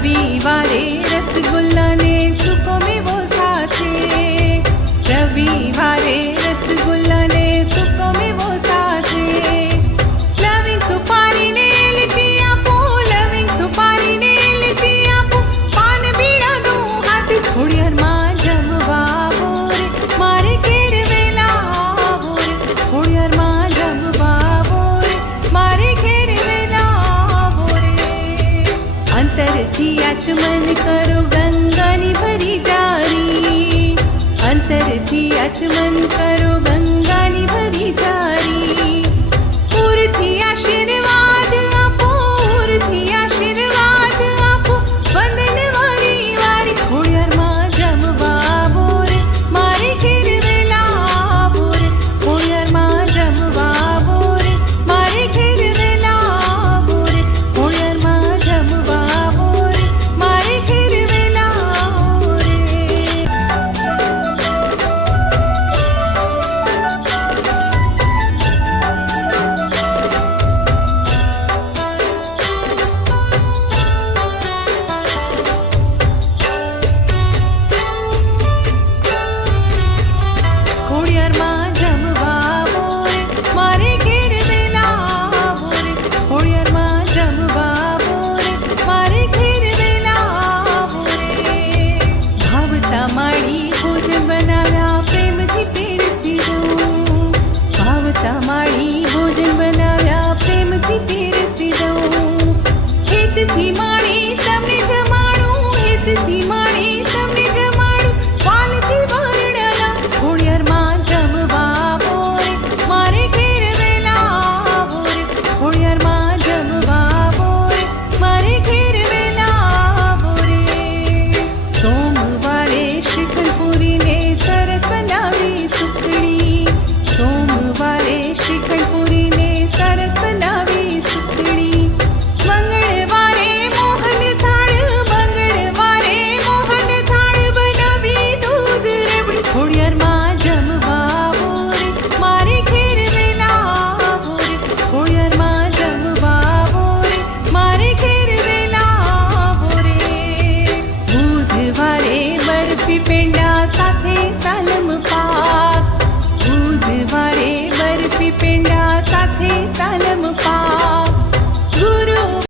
ரவி வரேற अचमन करो गंगा नी भरी जारी। अंतर थी अचमन करो गंगा Peace